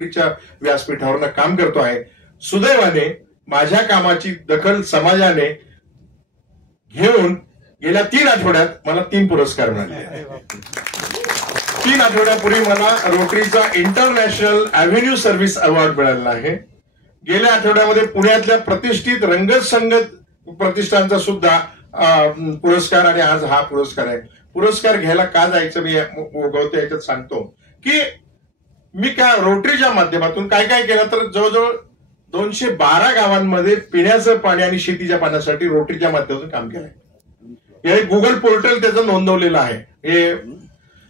रोटरीच्या व्यासपीठावर काम करतो आहे. सुदैवाने माझ्या कामाची दखल समाजाने घेऊन गेल्या 3 आठवड्यात मला 3 पुरस्कार मिळाले. 3 आठवड्यापूर्वी मला रोटरीचा इंटरनॅशनल अव्हेन्यू सर्व्हिस अवॉर्ड मिळालेला आहे. गेल्या आठवड्यामध्ये पुण्यातल्या प्रतिष्ठित रंगत संगत प्रतिष्ठानचा सुद्धा पुरस्कार आणि आज हा पुरस्कार आहे. पुरस्कार घ्यायला का जायचं मी ओघवते याच्यात सांगतो की मी का रोटरीच्या माध्यमातून काय काय केलं तर जवळजवळ 212 गावांमध्ये पिण्याचं पाणी आणि शेतीच्या पाण्यासाठी रोटरीच्या माध्यमातून काम केलंय. हे गुगल पोर्टल त्याचं नोंदवलेलं आहे. हे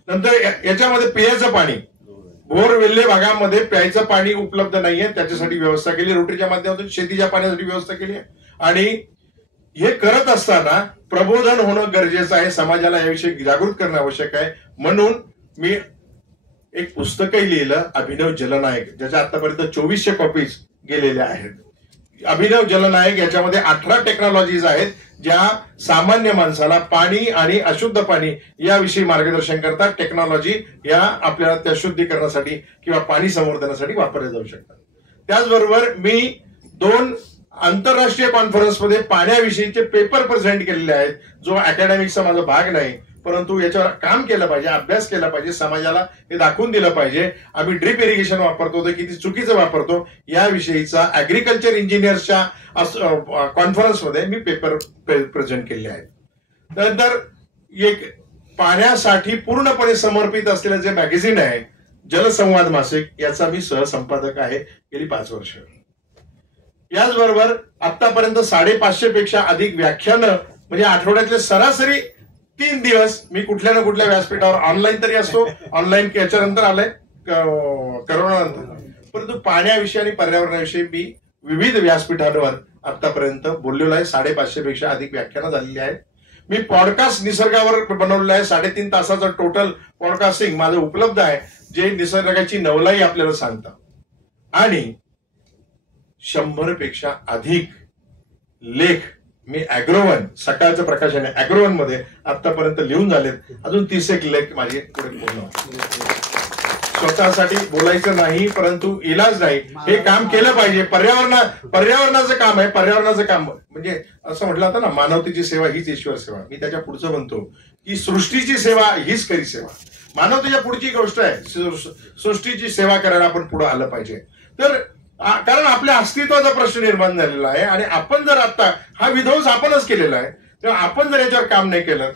नंतर याच्यामध्ये पिण्याचं पाणी बोरवेल्ले भागामध्ये प्यायचं पाणी उपलब्ध नाहीये, त्याच्यासाठी व्यवस्था केली रोटरीच्या माध्यमातून. शेतीच्या पाण्यासाठी व्यवस्था केली आहे. आणि हे करत असताना प्रबोधन होणं गरजेचं आहे, समाजाला याविषयी जागृत करणं आवश्यक आहे. म्हणून मी एक पुस्तकही लिहिलं, अभिनव जलनायक, ज्याच्या आतापर्यंत 2400 कॉपीज गेलेल्या आहेत. अभिनव जलनायक याच्यामध्ये 18 टेक्नॉलॉजीज आहेत ज्या सामान्य माणसाला पाणी आणि अशुद्ध पाणी याविषयी मार्गदर्शन करतात. टेक्नॉलॉजी या आपल्याला त्या शुद्धीकरणासाठी किंवा पाणी संवर्धनासाठी वापरल्या जाऊ शकतात. त्याचबरोबर मी 2 आंतरराष्ट्रीय कॉन्फरन्समध्ये पाण्याविषयीचे पेपर प्रेझेंट केलेले आहेत. जो अकॅडमिकचा माझा भाग नाही, परंतु याच्यावर काम केलं पाहिजे, अभ्यास केला पाहिजे, समाजाला हे दाखवून दिलं पाहिजे. आम्ही ड्रिप इरिगेशन वापरतो तर किती चुकीचं वापरतो याविषयीचा अॅग्रिकल्चर इंजिनियर्सच्या कॉन्फरन्समध्ये मी पेपर प्रेझेंट केले आहेत. नंतर एक पाण्यासाठी पूर्णपणे समर्पित असलेलं जे मॅगझिन आहे जलसंवाद मासिक, याचा मी सहसंपादक आहे गेली 5 वर्ष. याचबरोबर आतापर्यंत 550 पेक्षा अधिक व्याख्यानं, म्हणजे आठवड्यातले सरासरी 3 दिवस मी कुठल्या ना कुठल्या व्यासपीठावर ऑनलाईन तरी असतो. ऑनलाईन याच्यानंतर आलंय करोनानंतर, परंतु पाण्याविषयी आणि पर्यावरणाविषयी मी विविध व्यासपीठांवर आतापर्यंत बोललेलो आहे. 550 पेक्षा अधिक व्याख्यानं झालेली आहेत. मी पॉडकास्ट निसर्गावर बनवलेलं आहे. 3.5 तासाचं टोटल पॉडकास्टिंग माझं उपलब्ध आहे, जे निसर्गाची नवलाई आपल्याला सांगतं. आणि 100 पेक्षा अधिक लेख मी अॅग्रोवन, सकाळचं प्रकाशन आहे अॅग्रोवन मध्ये आतापर्यंत लिहून झालेत. अजून 30 लेख माझे पुढे पूर्ण. स्वतःसाठी बोलायचं नाही, परंतु इलाज नाही, हे काम केलं पाहिजे. पर्यावरणाचं काम आहे. पर्यावरणाचं काम म्हणजे असं म्हटलं होतं ना, मानवतेची सेवा हीच ईश्वर सेवा. मी त्याच्या पुढचं म्हणतो की सृष्टीची सेवा हीच खरी सेवा. मानवतेच्या पुढची गोष्ट आहे, सृष्टीची सेवा करायला आपण पुढे आलं पाहिजे. तर कारण आपल्या अस्तित्वाचा प्रश्न निर्माण झालेला आहे आणि आपण जर आता हा विध्वंस आपणच केलेला आहे, तेव्हा आपण जर याच्यावर काम नाही केलं